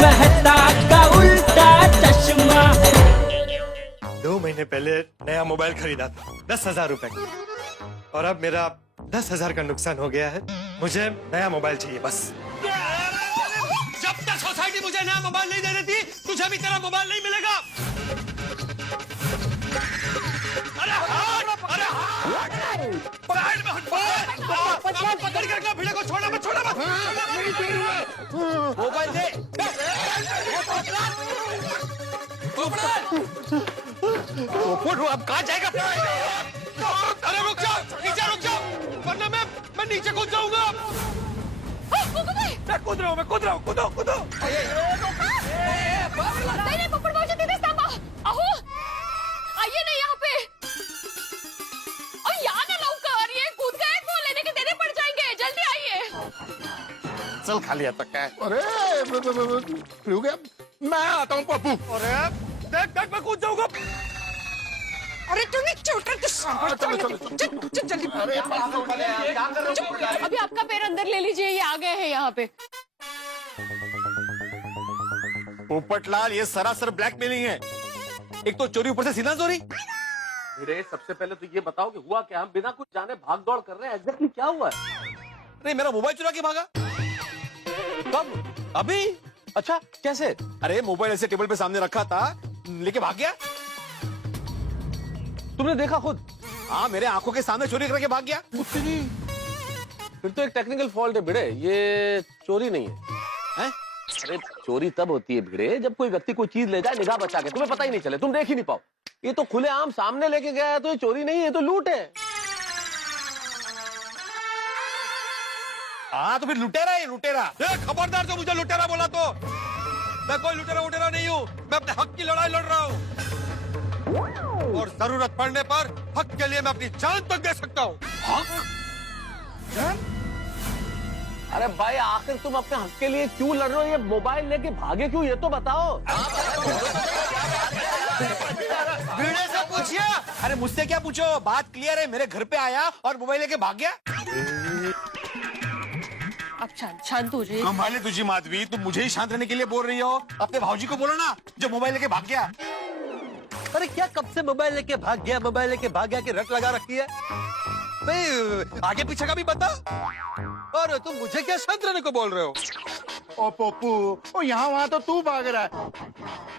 मेहता का उल्टा चश्मा। 2 महीने पहले नया मोबाइल खरीदा था 10,000 रुपए का, और अब मेरा 10,000 का नुकसान हो गया है। मुझे नया मोबाइल चाहिए बस। जब तक सोसाइटी मुझे नया मोबाइल नहीं दे देती, तुझे भी तेरा मोबाइल नहीं मिलेगा। अरे साइड में हट, पकड़ कर रखा भिड़े को, छोड़ा मत, छोड़ा मत। मोबाइल दे। पोपट, अब कहाँ जाएगा? अरे रुक जाओ, नीचे रुक जाओ, वरना मैं नीचे कूद जाऊंगा। मैं कूद रहा हूँ, कूदो, कूदो। नहीं, पोपट भाऊजी, तिथे थांबा. अहो, आइए ना यहाँ पे. और यहाँ ना लवकर, ये कूद गए, वो लेने के देने पड़ जाएंगे. जल्दी आइए. चल खा लिया तक है। अरे रुक गया, मैं आता हूँ पप्पू। अरे देख मैं कूद जाऊंगा। अरे तुम्हें चोटर तो जल्दी. अभी आपका पैर अंदर ले लीजिए, ये आ गए हैं यहाँ पे. पोपटलाल, ये सरासर ब्लैकमेलिंग है। एक तो चोरी, ऊपर से सीना चोरी। भिड़े, सबसे पहले तो ये बताओ कि हुआ क्या? हम बिना कुछ जाने भाग दौड़ कर रहे हैं, एग्जैक्टली क्या हुआ है? अरे मेरा मोबाइल चुरा के भागा। कब? अभी। अच्छा, कैसे? अरे मोबाइल ऐसे टेबल पे सामने रखा था, लेके भाग गया। तुमने देखा खुद? हाँ, मेरे आंखों के सामने चोरी करके भाग गया। फिर तो एक टेक्निकल फॉल्ट है भिड़े, ये चोरी नहीं है। अरे चोरी तब होती है भिड़े, जब कोई व्यक्ति कोई चीज ले जाए निगाह बचा के, तुम्हें पता ही नहीं चले, तुम देख ही नहीं पाओ। ये तो खुलेआम सामने लेके गया है, तो ये चोरी नहीं है, ये तो लूट है। हाँ, तो फिर लुटेरा है, लुटेरा। खबरदार जो मुझे लुटेरा बोला तो। मैं कोई लुटेरा नहीं हूँ, मैं अपने हक की लड़ाई लड़ रहा हूँ, और जरूरत पड़ने पर हक के लिए मैं अपनी जान तक दे सकता हूँ। अरे भाई, आखिर तुम अपने हक के लिए क्यों लड़ रहे हो? ये मोबाइल लेके भागे क्यों, ये तो बताओ। भिड़े से पूछिए। अरे मुझसे क्या पूछो, बात क्लियर है। मेरे घर पे आया और मोबाइल लेके भाग गया। आप शांत हो जाइए. कमाल है तुझी माधवी, तुम मुझे ही शांत रहने के लिए बोल रही हो। अपने भाऊजी को बोलो ना, जो मोबाइल लेके भाग गया। अरे क्या कब से मोबाइल लेके भाग गया कि रट लगा रखी है? भाई आगे पीछे का भी बता। और तुम मुझे क्या शांत रहने को बोल रहे हो? ओ पप्पू, ओ यहाँ वहाँ तो तू भाग रहा है,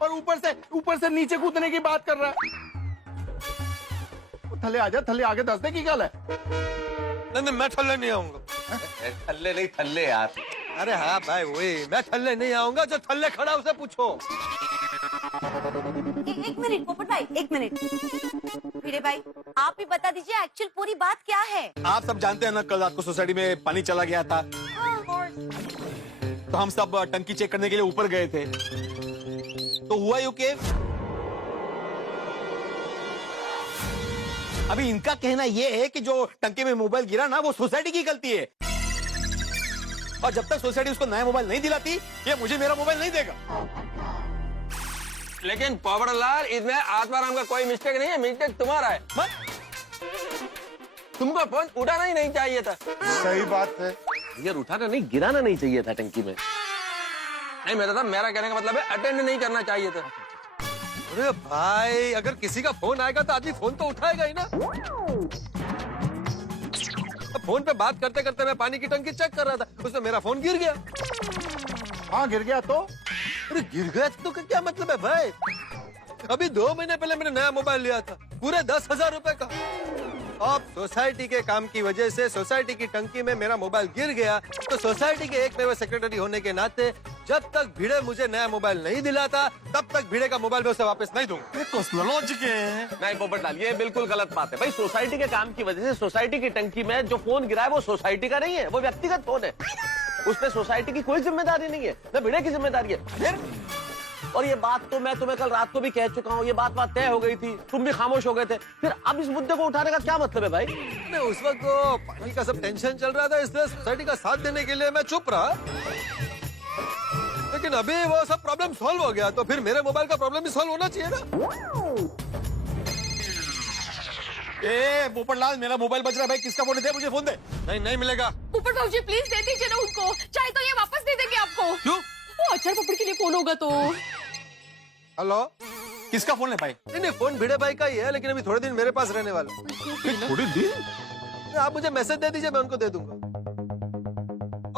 और ऊपर से नीचे कूदने की बात कर रहा है। थले आजा, थले आगे दस दे की गल है। नहीं, मैं थल्ले नहीं आऊंगा। थल्ले नहीं, थल्ले यार। अरे हाँ भाई, वही मैं थल्ले नहीं आऊंगा। जो थल्ले खड़ा उसे पूछो। एक मिनट पोपट भाई, एक मिनट. भिड़े भाई, आप ही बता दीजिए एक्चुअल पूरी बात क्या है. आप सब जानते हैं ना, कल रात को सोसाइटी में पानी चला गया था, तो हम सब टंकी चेक करने के लिए ऊपर गए थे। तो हुआ यूं कि अभी इनका कहना यह है कि जो टंकी में मोबाइल गिरा ना, वो सोसाइटी की गलती है, और जब तक सोसाइटी उसको नया मोबाइल नहीं दिलाती, ये मुझे मेरा मोबाइल नहीं देगा। लेकिन पोपटलाल, इसमें आत्माराम का कोई मिस्टेक नहीं है, मिस्टेक तुम्हारा है। तुमको फोन उठाना ही नहीं चाहिए था। सही बात है यार, उठाना नहीं, गिराना नहीं चाहिए था टंकी में। नहीं, मेरा कहने का मतलब है अटेंड नहीं करना चाहिए था। अरे भाई, अगर किसी का फोन आएगा तो आदमी फोन तो उठाएगा ही ना। फोन पे बात करते करते मैं पानी की टंकी चेक कर रहा था, उसमें मेरा फोन गिर गया। हाँ, गिर गया तो? अरे गिर गया तो क्या मतलब है भाई? अभी 2 महीने पहले मैंने नया मोबाइल लिया था, पूरे 10,000 रुपए का। अब सोसाइटी के काम की वजह से सोसाइटी की टंकी में मेरा मोबाइल गिर गया, तो सोसाइटी के एक मेरे सेक्रेटरी होने के नाते जब तक भिड़े मुझे नया मोबाइल नहीं दिलाता, तब तक भिड़े का मोबाइल मैं उसे वापस नहीं दूंगा। लॉजिक है। नहीं पोपटलाल, ये बिल्कुल गलत बात है भाई। सोसाइटी के काम की वजह से सोसाइटी की टंकी में जो फोन गिरा है, वो सोसाइटी का नहीं है, वो व्यक्तिगत फोन है। उसमें सोसाइटी की कोई जिम्मेदारी नहीं है, न भिड़े की जिम्मेदारी है। फिर और ये बात तो मैं तुम्हें कल रात को भी कह चुका हूँ, ये बात तय हो गई थी, तुम भी खामोश हो गए थे। फिर अब इस मुद्दे को उठाने का क्या मतलब है भाई? नहीं, उस वक्त तो पानी का सब टेंशन चल रहा था, इसलिए सोसाइटी का साथ देने के लिए मैं चुप रहा। लेकिन अभी वो सब प्रॉब्लम सॉल्व हो गया, तो फिर मेरे मोबाइल का प्रॉब्लम भी सॉल्व होना चाहिए ना। पोपटलाल, मेरा मोबाइल बज रहा है भाई, किसका फोन है? मुझे फोन दे। नहीं मिलेगा। पोपट भाऊजी, प्लीज दे दीजिए ना उनको, चाहे तो ये वापस दे देंगे आपको। क्यों? वो अचार पपड़ के लिए फोन होगा तो हेलो। किसका फोन है भाई? नहीं नहीं, फोन भिड़े भाई का ही है, लेकिन अभी थोड़े दिन मेरे पास रहने वाला है। थोड़ी दिन? आप मुझे मैसेज दे दीजिए, मैं उनको दे दूंगा।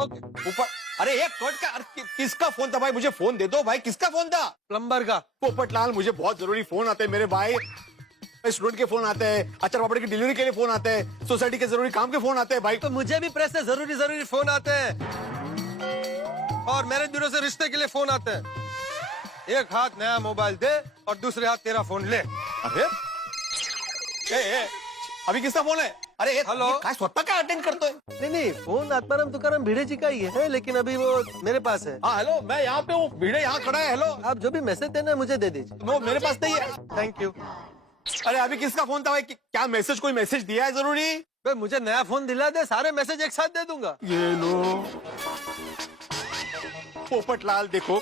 ओके। ऊपर। अरे एक कोट का किसका फोन था भाई? मुझे फोन दे दो भाई, किसका फोन था? प्लम्बर का। पोपटलाल, मुझे बहुत जरूरी फोन आते हैं मेरे भाई। स्टूडेंट के फोन आते हैं, अचार पापड़ की डिलीवरी के लिए फोन आते हैं, सोसाइटी के जरूरी काम के फोन आते हैं भाई। तो मुझे भी प्रेस से जरूरी फोन आते हैं, और मैरिज ब्यूरो से रिश्ते के लिए फोन आते हैं। एक हाथ नया मोबाइल दे और दूसरे हाथ तेरा फोन ले। अरे ए, अभी किसका फोन है? अरे हेलो। काय स्वतः का अटेंड करते हैं? नहीं नहीं, फोन आत्माराम तुकाराम भिड़े जी का ही है, लेकिन अभी वो मेरे पास है। हाँ हेलो, मैं यहाँ पे हूँ, भीड़े यहाँ खड़ा है। हेलो, आप जो भी मैसेज देना मुझे दे दीजिए। वो मेरे पास नहीं है। Thank you. अरे अभी किसका फोन था भाई? क्या मैसेज, कोई मैसेज दिया है जरूरी? भाई मुझे नया फोन दिला दे, सारे मैसेज एक साथ दे दूंगा। ये लो। पोपटलाल देखो,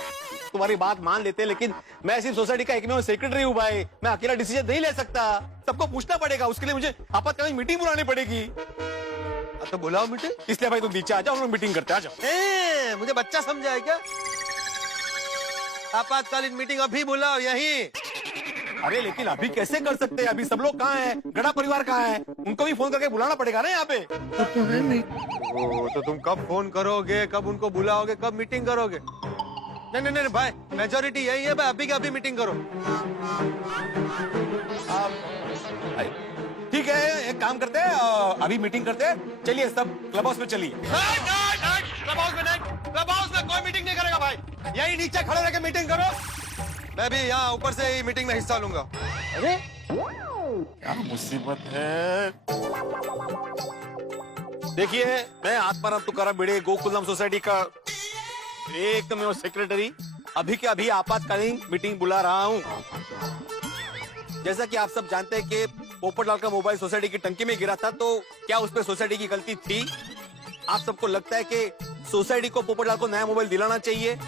तुम्हारी बात मान लेते, लेकिन मैं सिर्फ सोसाइटी का एकमेव सेक्रेटरी हूँ भाई। मैं अकेला डिसीजन नहीं ले सकता, सबको पूछना पड़ेगा। उसके लिए मुझे आपातकालीन मीटिंग बुलानी पड़ेगी। तो बुलाओ मीटिंग। इसलिए भाई तुम नीचे आ जाओ, हम लोग मीटिंग करते हैं। आ जाओ। मुझे बच्चा समझा है क्या? आपातकालीन मीटिंग अभी बुलाओ यहीं। अरे लेकिन अभी कैसे कर सकते हैं? अभी सब लोग कहाँ हैं? गड़ा परिवार कहाँ है? उनको भी फोन करके बुलाना पड़ेगा ना यहाँ पे। तो तुम कब फोन करोगे, कब उनको बुलाओगे, कब मीटिंग करोगे? नहीं नहीं नहीं भाई, मेजोरिटी यही है भाई, अभी के अभी मीटिंग करो। ठीक है, एक काम करते हैं, अभी मीटिंग करते हैं। चलिए सब क्लब हाउस में चलिए। क्लब हाउस में नहीं, क्लब हाउस में कोई मीटिंग नहीं करेगा भाई, यही नीचे खड़े रह के मीटिंग करो। मैं भी यहाँ ऊपर से ही मीटिंग में हिस्सा लूंगा। अरे क्या मुसीबत है। देखिए, मैं आत्माराम तुकाराम भिड़े, गोकुलधाम सोसाइटी का एकमेव सेक्रेटरी अभी के अभी आपातकालीन मीटिंग बुला रहा हूँ। जैसा कि आप सब जानते हैं कि पोपटलाल का मोबाइल सोसाइटी की टंकी में गिरा था, तो क्या उस पर सोसाइटी की गलती थी? आप सबको लगता है कि सोसाइटी को पोपटलाल को नया मोबाइल दिलाना चाहिए?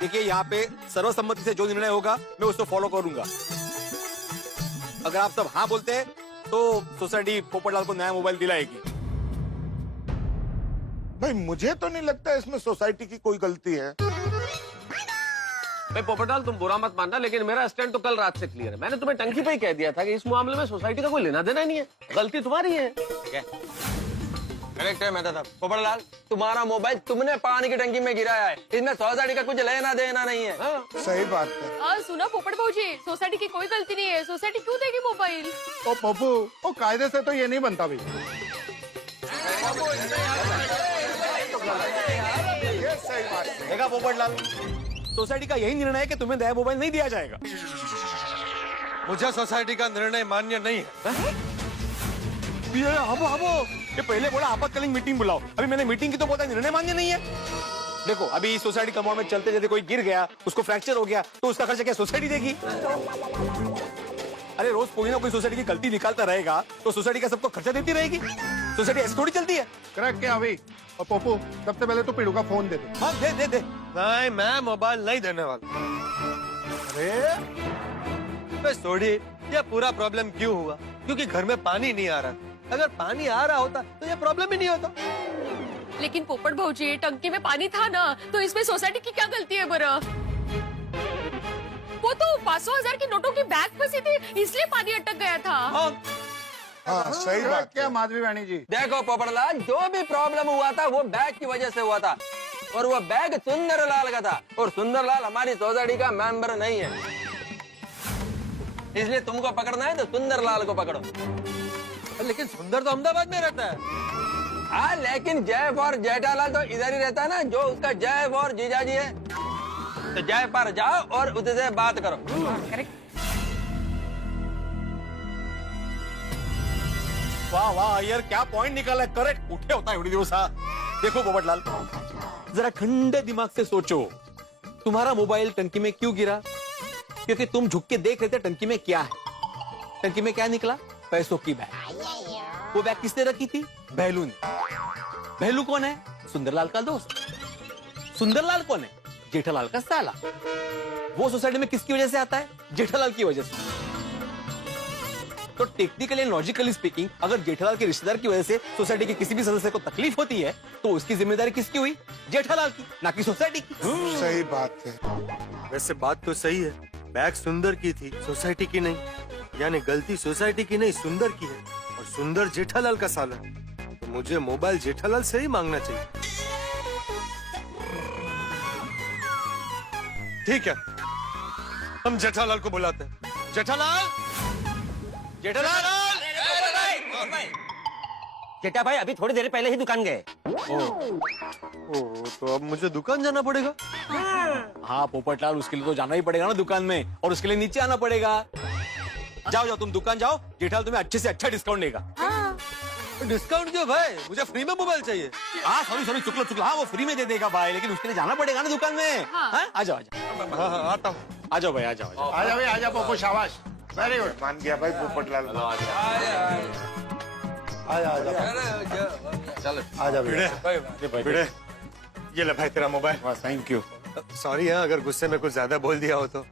देखिए, यहाँ पे सर्वसम्मति से जो निर्णय होगा मैं उसको फॉलो करूंगा। अगर आप सब हाँ बोलते हैं तो सोसाइटी पोपटलाल को नया मोबाइल दिलाएगी। भाई मुझे तो नहीं लगता इसमें सोसाइटी की कोई गलती है। भाई पोपटलाल, तुम बुरा मत मानना, लेकिन मेरा स्टैंड तो कल रात से क्लियर है। मैंने तुम्हें टंकी पे ही कह दिया था कि इस मामले में सोसाइटी का कोई लेना देना नहीं है, गलती तुम्हारी है। करेक्ट है मेहता साहब। पोपटलाल, तुम्हारा मोबाइल तुमने पानी की टंकी में गिराया है, इसमें सोसाइटी का कुछ लेना देना नहीं है। सही बात है। सुना पोपट भाऊजी, सोसाइटी की कोई गलती नहीं है, सोसाइटी क्यों देगी मोबाइल? ओ पप्पू, ओ कायदे से तो ये नहीं बनता भाई। देखा पोपटलाल, सोसाइटी का यही निर्णय है कि तुम्हें नया मोबाइल नहीं दिया जाएगा। मुझे सोसाइटी का निर्णय मान्य नहीं है। ये पहले बोला आपातकालीन मीटिंग बुलाओ, अभी मैंने मीटिंग की तो बोला निर्णय मान्य नहीं है। देखो, अभी इस सोसाइटी कंपाउंड में चलते चलते कोई गिर गया, उसको फ्रैक्चर हो गया, तो उसका खर्चा क्या सोसाइटी देगी? अरे रोज कोई ना कोई सोसाइटी की गलती निकालता रहेगा तो सोसाइटी का सबको खर्चा देती रहेगी। सोसाइटी ऐसी थोड़ी चलती है। करेक्ट क्या अभी? और पप्पू, सबसे पहले तो पीड़ू का फोन दे दे। हाँ दे दे दे। नहीं, मैं मोबाइल नहीं देने वाला। अरे सोडी, ये पूरा प्रॉब्लम क्यों हुआ? क्योंकि घर में पानी नहीं आ रहा। अगर पानी आ रहा होता तो ये प्रॉब्लम ही नहीं होता। लेकिन पोपट भाऊजी, टंकी में पानी था ना, तो इसमें सोसाइटी की क्या गलती है बरा? वो तो 500,000 की नोटों की बैग फंसी थी, इसलिए पानी अटक गया था। हाँ सही बात। क्या माधवी वाणी जी? देखो पोपटलाल, जो भी प्रॉब्लम हुआ था वो बैग की वजह से हुआ था, और वो बैग सुंदरलाल का था, और सुंदरलाल हमारी सोसाइटी का मेंबर नहीं है। इसलिए तुमको पकड़ना है तो सुंदरलाल को पकड़ो। लेकिन सुंदर तो अहमदाबाद में रहता है। हाँ, लेकिन जय फॉर जेठालाल तो इधर ही रहता है ना, जो उसका जय फॉर जीजाजी है। तो जय पर जाओ और उससे बात करो। वाह वाह यार, क्या पॉइंट निकाला है। करेक्ट, उठे होता है दिवसा। देखो पोपटलाल, जरा ठंडे दिमाग से सोचो, तुम्हारा मोबाइल टंकी में क्यों गिरा? क्योंकि तुम झुक के देख रहे थे टंकी में क्या है। टंकी में क्या निकला? पैसों की बैग। वो बैग किसने रखी थी? भैलू ने। भैलू कौन है? सुंदरलाल का दोस्त। सुंदरलाल कौन है? जेठालाल का साला। वो सोसाइटी में किसकी वजह से आता है? जेठालाल की वजह से। तो टेक्निकली एंड लॉजिकली स्पीकिंग अगर जेठालाल के रिश्तेदार की वजह से सोसाइटी के किसी भी सदस्य को तकलीफ होती है तो उसकी जिम्मेदारी किसकी हुई? जेठालाल की, ना कि सोसाइटी की। सही बात है। वैसे बात तो सही है, बैग सुंदर की थी, सोसाइटी की नहीं। यानी गलती सोसाइटी की नहीं, सुंदर की है। और सुंदर जेठालाल का साला है, तो मुझे मोबाइल जेठालाल से ही मांगना चाहिए। ठीक है, हम जेठालाल को बुलाते हैं। जेठालाल, जेठालाल। जेठा भाई अभी थोड़ी देर पहले ही दुकान गए। तो अब मुझे दुकान जाना पड़ेगा। हाँ पोपटलाल, उसके लिए तो जाना ही पड़ेगा ना दुकान में, और उसके लिए नीचे आना पड़ेगा। जाओ जाओ, तुम दुकान जाओ, जेठालाल तुम्हें अच्छे से अच्छा डिस्काउंट देगा। डिस्काउंट क्यों भाई? मुझे फ्री में मोबाइल चाहिए। हाँ सॉरी चुकलो, हाँ वो फ्री में दे देगा भाई, लेकिन उसके लिए जाना पड़ेगा ना दुकान में। हाँ? आ जाओ हाँ आता हूँ। आ जाओ भाई, आ जाओ। आजा भाई, आजा पोपो, शाबाश, वेरी गुड, मान गया भाई पोपटलाल। आजा भिड़े, ये ले भाई तेरा मोबाइल। Thank you. सॉरी है अगर गुस्से में कुछ ज्यादा बोल दिया हो तो।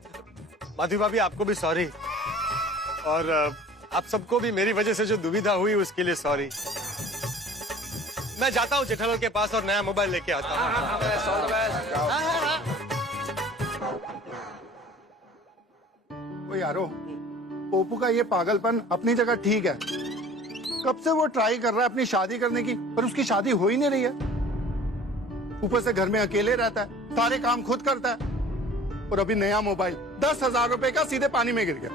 माधवी भाभी आपको भी सॉरी, और आप सबको भी मेरी वजह से जो दुविधा हुई उसके लिए सॉरी। मैं जाता हूँ जेठालाल के पास और नया मोबाइल लेके आता हूँ। ओ यारो, पोपू का ये पागलपन अपनी जगह ठीक है। कब से वो ट्राई कर रहा है अपनी शादी करने की, पर उसकी शादी हो ही नहीं रही है। ऊपर से घर में अकेले रहता है, सारे काम खुद करता है, और अभी नया मोबाइल 10,000 रुपए का सीधे पानी में गिर गया।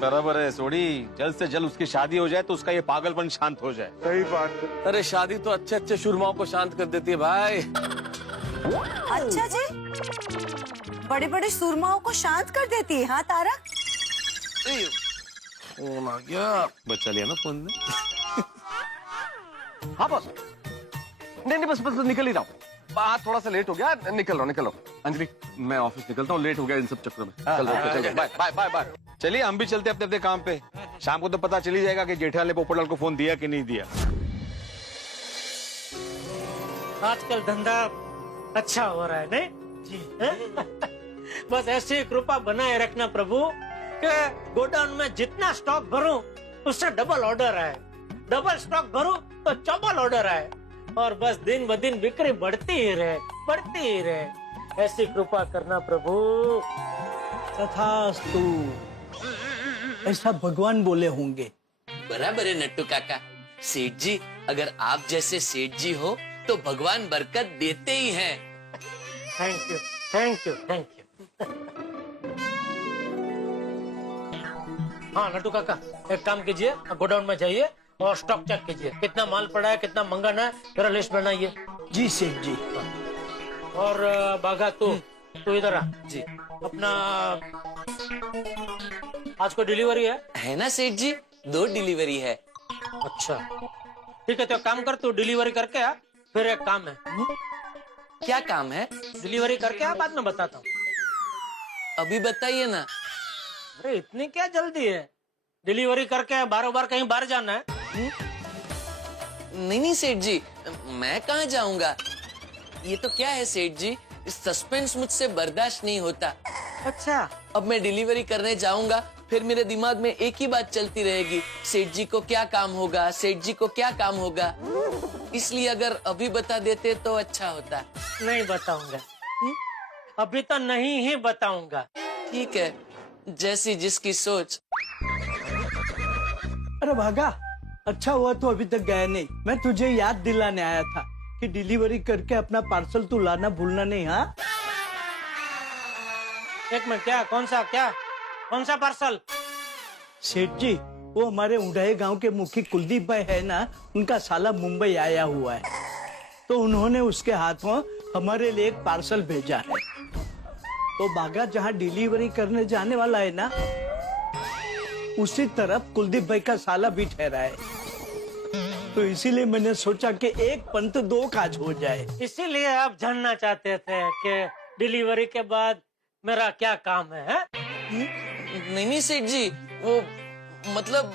बराबर है सोडी, जल्द से जल्द उसकी शादी हो जाए तो उसका ये पागलपन शांत हो जाए। सही बात है। अरे शादी तो अच्छे अच्छे शुरमाओं को शांत कर देती है भाई। अच्छा जी, बड़े बड़े सुरमाओं को शांत कर देती है। हाँ तारक, फोन आ गया। बचा लिया ना फोन में। हाँ बस, नहीं बस निकल ही रहा हूँ। बात थोड़ा सा लेट हो गया, निकल रहा हूँ। अंजलि, मैं ऑफिस निकलता हूँ, लेट हो गया इन सब चक्करों में। चल बाय। चलिए हम भी चलते अपने अपने काम पे। शाम को तो पता चल ही जाएगा कि जेठालाल ने पोपटलाल को फोन दिया कि नहीं दिया। आजकल धंधा अच्छा हो रहा है नहीं जी? बस ऐसी कृपा बनाए रखना प्रभु कि गोडाउन में जितना स्टॉक भरूं उससे डबल ऑर्डर आए, डबल स्टॉक भरूं तो चौबल ऑर्डर आए, और बस दिन ब दिन बिक्री बढ़ती ही रहे। ऐसी कृपा करना प्रभु। तथास्तु, ऐसा भगवान बोले होंगे। बराबर है नट्टू काका। सेठ जी, अगर आप जैसे सेठ जी हो तो भगवान बरकत देते ही हैं। Thank you. हाँ नट्टू काका, एक काम कीजिए, गोडाउन में जाइए और स्टॉक चेक कीजिए, कितना माल पड़ा है, कितना मंगाना है, जरा लिस्ट बनाइए। जी सेठ जी। और बाघा तू इधर आ जी। अपना आज को डिलीवरी है ना सेठ जी? 2 डिलीवरी है। अच्छा ठीक है, तो काम कर, तू डिलीवरी करके आ। फिर एक काम है। क्या काम है? डिलीवरी करके आ, बाद में बताता हूँ। अभी बताइए ना। अरे इतनी क्या जल्दी है? डिलीवरी करके बार कहीं बाहर जाना है? नहीं सेठ जी, मैं कहाँ जाऊंगा? ये तो क्या है सेठ जी, सस्पेंस मुझसे बर्दाश्त नहीं होता। अच्छा, अब मैं डिलीवरी करने जाऊंगा, फिर मेरे दिमाग में एक ही बात चलती रहेगी, सेठ जी को क्या काम होगा, सेठ जी को क्या काम होगा। इसलिए अगर अभी बता देते तो अच्छा होता। नहीं बताऊंगा, अभी तो नहीं ही बताऊंगा। ठीक है, जैसी जिसकी सोच। अरे भागा, अच्छा हुआ तो अभी तक गया नहीं। मैं तुझे याद दिलाने आया था कि डिलीवरी करके अपना पार्सल तू लाना भूलना नहीं। हाँ एक मिनट, कौन सा पार्सल? सेठ जी, वो हमारे उड़ाई गांव के मुखी कुलदीप भाई है ना, उनका साला मुंबई आया हुआ है, तो उन्होंने उसके हाथों हमारे लिए एक पार्सल भेजा है। तो बागा जहाँ डिलीवरी करने जाने वाला है ना, उसी तरफ कुलदीप भाई का साला भी ठहरा है। तो इसीलिए मैंने सोचा कि एक पंथ 2 काज हो जाए। इसीलिए आप जानना चाहते थे कि डिलीवरी के बाद मेरा क्या काम है? नहीं सेठ जी, वो मतलब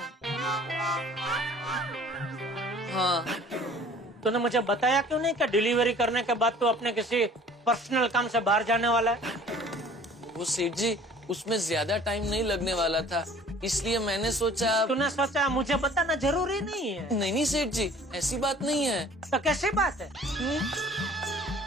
हाँ। तूने मुझे बताया क्यों नहीं कि डिलीवरी करने के बाद तो अपने किसी पर्सनल काम से बाहर जाने वाला है? वो सेठ जी, उसमें ज्यादा टाइम नहीं लगने वाला था, इसलिए मैंने सोचा तूने सोचा मुझे बताना जरूरी नहीं है। नहीं सेठ जी, ऐसी बात नहीं है। तो कैसी बात है?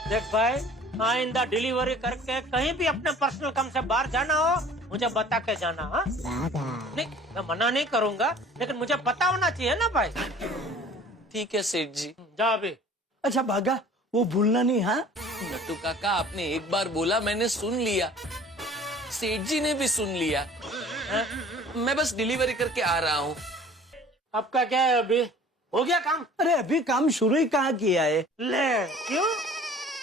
देख भाई, आइंदा डिलीवरी करके कहीं भी अपने पर्सनल काम से बाहर जाना हो मुझे बता के जाना। हाँ नहीं, मैं मना नहीं करूंगा, लेकिन मुझे पता होना चाहिए ना भाई। ठीक है सेठ जी। जा अभी। अच्छा भागा, वो भूलना नहीं। हाँ नट्टू काका, आपने एक बार बोला, मैंने सुन लिया, सेठ जी ने भी सुन लिया। मैं बस डिलीवरी करके आ रहा हूँ। आपका क्या है अभी? हो गया काम? अरे अभी काम शुरू ही कहाँ किया है। ले क्यों?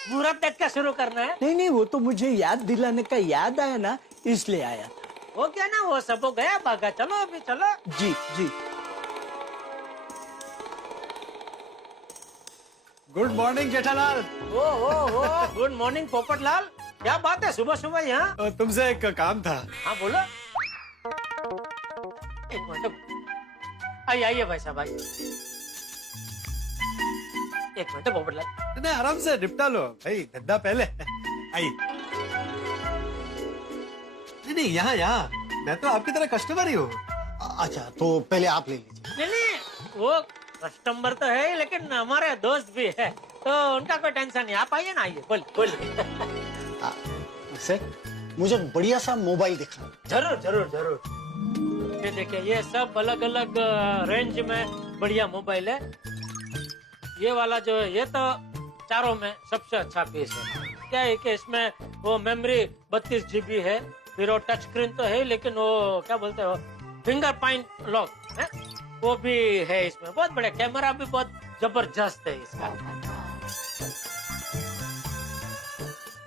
मुहूर्त देख के शुरू करना है? नहीं नहीं, वो तो मुझे याद दिलाने का याद आया ना, इसलिए आया था। हो गया ना वो सब, हो गया भागा। चलो अभी चलो। जी जी। Good morning Jethalal. ओ गुड मॉर्निंग पोपटलाल, क्या बात है सुबह सुबह यहाँ? तुमसे एक काम था। हाँ बोलो। एक मिनट, आइए आइए भाई साहब आइए। एक मिनट पोपटलाल। नहीं, आराम से निपटा लो भाई, धंधा पहले। आई नहीं, यहाँ यहाँ मैं तो आपकी तरह कस्टमर ही हूँ। अच्छा तो पहले आप ले लीजिए। नहीं वो कस्टमर तो है, लेकिन हमारे दोस्त भी है, तो उनका कोई टेंशन नहीं। आप आइए ना, आइए बोलिए। सर मुझे बढ़िया सा मोबाइल दिखा। जरूर जरूर जरूर। ये देखिए, ये सब अलग अलग रेंज में बढ़िया मोबाइल है। ये वाला जो है, ये तो चारों में सबसे अच्छा पीस है। क्या है कि इसमें वो मेमोरी 32 GB है, फिर वो टच स्क्रीन तो है, लेकिन वो क्या बोलते हो, फिंगर प्रिंट लॉक है, वो भी है इसमें। बहुत बड़ा कैमरा भी बहुत जबरदस्त है इसका।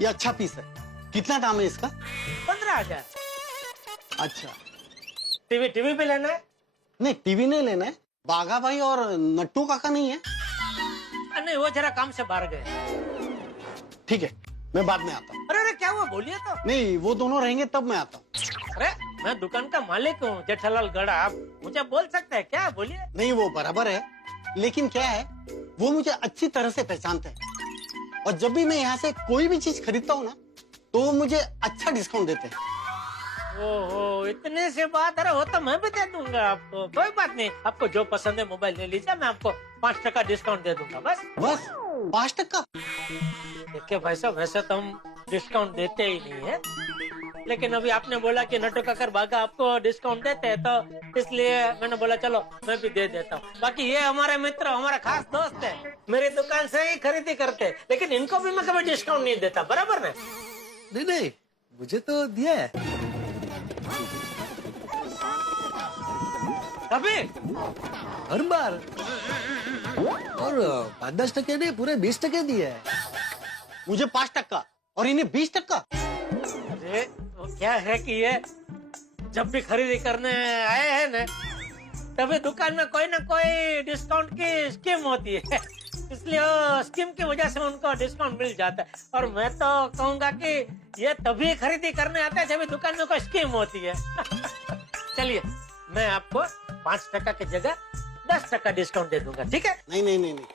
ये अच्छा पीस है। कितना दाम है इसका? 15,000। अच्छा, टीवी भी लेना है? नहीं टीवी नहीं लेना है। बाघा भाई और नट्टू काका नहीं है? नहीं, वो जरा काम से बाहर गए। ठीक है, मैं बाद में आता हूँ। अरे क्या हुआ, बोलिए तो। नहीं, वो दोनों रहेंगे तब मैं आता हूँ। अरे मैं दुकान का मालिक हूँ जेठालाल गड़ा, आप मुझे बोल सकते हैं क्या? बोलिए। नहीं वो बराबर है, लेकिन क्या है, वो मुझे अच्छी तरह से पहचानते हैं, और जब भी मैं यहाँ से कोई भी चीज खरीदता हूँ ना, तो वो मुझे अच्छा डिस्काउंट देते हैं। ओहो, इतने से बात। अरे वो तो मैं भी दे दूंगा आपको, कोई बात नहीं। आपको जो पसंद है मोबाइल ले लीजिए, मैं आपको 5% डिस्काउंट दे दूंगा। बस 5%? देखिए भाई साहब, वैसे तो हम डिस्काउंट देते ही नहीं है, लेकिन अभी आपने बोला कि नट्टू काकर बागा आपको डिस्काउंट देते हैं, तो इसलिए मैंने बोला चलो मैं भी दे देता हूँ। बाकी ये हमारे मित्र, हमारा खास दोस्त है, मेरी दुकान से ही खरीदी करते हैं, लेकिन इनको भी मैं कभी डिस्काउंट नहीं देता, बराबर ना? नहीं, मुझे तो दिया है। अभी हर बार, और 5-10% नहीं, पूरे 20% दिए है। मुझे 5% और इन्हें 20%। अरे वो क्या है कि ये जब भी खरीदी करने आए हैं ना, तभी दुकान में कोई ना कोई डिस्काउंट की स्कीम होती है, इसलिए स्कीम की वजह से उनको डिस्काउंट मिल जाता है। और मैं तो कहूँगा कि ये तभी खरीदी करने आते हैं जब दुकान में कोई स्कीम होती है। चलिए, मैं आपको 5% की जगह 10% डिस्काउंट दे दूंगा, ठीक है? नहीं नहीं नहीं नहीं,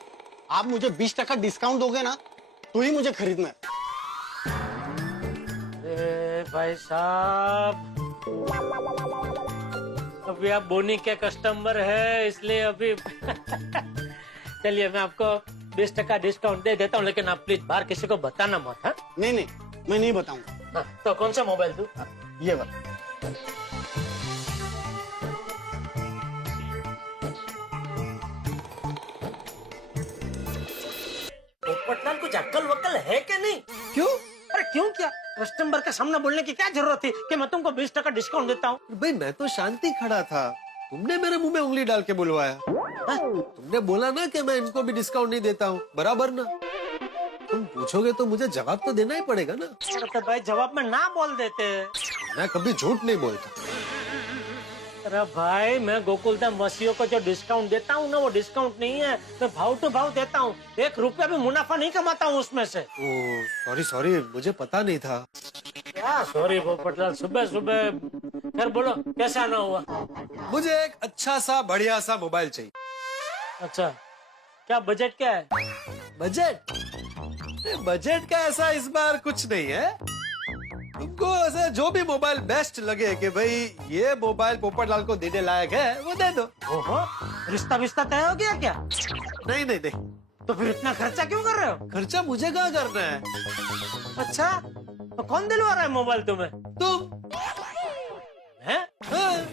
आप मुझे 20% डिस्काउंट दोगे ना, तो ही मुझे खरीदना है। भाई साहब, अभी आप बोनी के कस्टमर है, इसलिए अभी चलिए मैं आपको 20% डिस्काउंट दे देता हूँ, लेकिन आप प्लीज बाहर किसी को बताना मत। हाँ? नहीं नहीं, मैं नहीं बताऊंगा। हाँ, तो कौन सा मोबाइल दूं? ये वाला। पोपटलाल, कुछ अक्ल वक्ल है क्या? नहीं क्यों? अरे क्यों क्या? कस्टमर के सामने बोलने की क्या जरूरत थी कि मैं तुमको 20% डिस्काउंट देता हूँ? भाई मैं तो शांति खड़ा था, तुमने मेरे मुंह में उंगली डाल के बुलवाया। तुमने बोला ना कि मैं इनको भी डिस्काउंट नहीं देता हूँ, बराबर ना? तुम पूछोगे तो मुझे जवाब तो देना ही पड़ेगा ना। तो भाई जवाब में ना बोल देते। मैं कभी झूठ नहीं बोलता। अरे भाई, मैं गोकुलधाम वासियों को जो डिस्काउंट देता हूँ ना, वो डिस्काउंट नहीं है, मैं भाव टू भाव देता हूँ। 1 रुपया भी मुनाफा नहीं कमाता हूँ उसमें से। ओह सॉरी, मुझे पता नहीं था। क्या सॉरी पोपटलाल, सुबह सुबह। फिर बोलो कैसा ना हुआ? मुझे एक अच्छा सा बढ़िया सा मोबाइल चाहिए। अच्छा, क्या बजट क्या है? बजट? बजट का ऐसा इस बार कुछ नहीं है, तुमको ऐसा जो भी मोबाइल बेस्ट लगे कि भाई ये मोबाइल पोपटलाल को देने लायक है वो दे दो। ओहो, रिश्ता विश्ता तय हो गया क्या? नहीं नहीं नहीं, तो फिर इतना खर्चा क्यों कर रहे हो? खर्चा मुझे कहाँ करना है? अच्छा, तो कौन दिलवा रहा है मोबाइल तुम्हें? तुम। हैं? हाँ।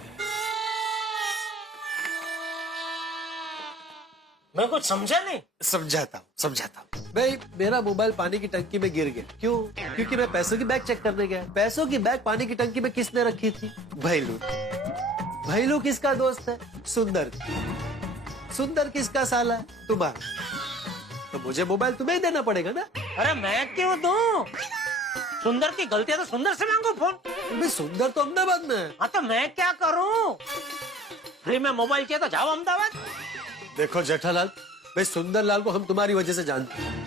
मैं कुछ समझा नहीं। समझाता हूँ भाई, मेरा मोबाइल पानी की टंकी में गिर गया। क्यों? क्योंकि मैं पैसों की बैग चेक करने गया। पैसों की बैग पानी की टंकी में किसने रखी थी? भैलू। भैलू किसका दोस्त है? सुंदर। सुंदर किसका साला है? तुम्हारा। तो मुझे मोबाइल तुम्हें ही देना पड़ेगा ना। अरे मैं क्यों दूं? सुंदर की गलती है तो सुंदर से मांगो फोन। भाई सुंदर तो अहमदाबाद में है। हाँ तो मैं क्या करूं? फ्री में मोबाइल चाहिए तो जाओ अहमदाबाद। देखो जेठालाल, भाई सुंदरलाल को हम तुम्हारी वजह से जानते हैं।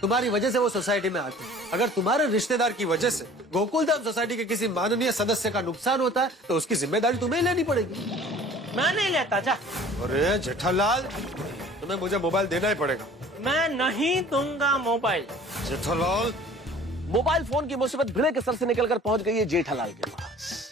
तुम्हारी वजह से वो सोसाइटी में आते हैं। अगर तुम्हारे रिश्तेदार की वजह से गोकुलधाम सोसाइटी के किसी माननीय सदस्य का नुकसान होता है तो उसकी जिम्मेदारी तुम्हें ही लेनी पड़ेगी। मैं नहीं लेता, जा। अरे जेठालाल, तुम्हें मुझे मोबाइल देना ही पड़ेगा। मैं नहीं दूंगा मोबाइल। जेठालाल। मोबाइल फोन की मुसीबत भिड़े के सर से निकलकर पहुंच गई है जेठालाल के पास।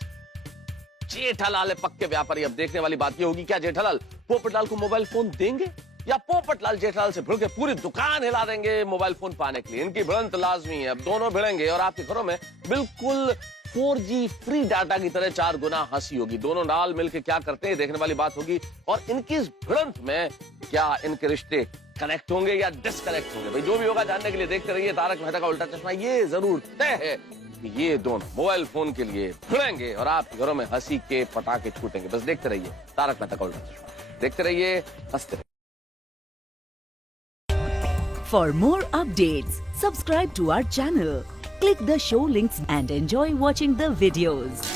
जेठालाल है पक्के व्यापारी। अब देखने वाली बात ये होगी, क्या जेठालाल पोपटलाल को मोबाइल फोन देंगे या पोपटलाल जेठालाल से भिड़ के पूरी दुकान हिला देंगे मोबाइल फोन पाने के लिए। इनकी भिड़ंत लाजमी है। अब दोनों भिड़ेंगे और आपके घरों में बिल्कुल 4G फ्री डाटा की तरह 4 गुना हंसी होगी। दोनों नाल मिलकर क्या करते हैं देखने वाली बात होगी। और इनकी इस भिड़ंत में क्या इनके रिश्ते कनेक्ट होंगे या डिसकनेक्ट होंगे, भाई जो भी होगा जानने के लिए देखते रहिए तारक मेहता का उल्टा चश्मा। ये जरूर तय है कि ये दोनों मोबाइल फोन के लिए भिड़ेंगे और आपके घरों में हंसी के पटाखे छूटेंगे। बस देखते रहिए तारक मेहता का उल्टा चश्मा। देखते रहिए, हंसते रहिए। For more updates, subscribe to our channel, click the show links and enjoy watching the videos.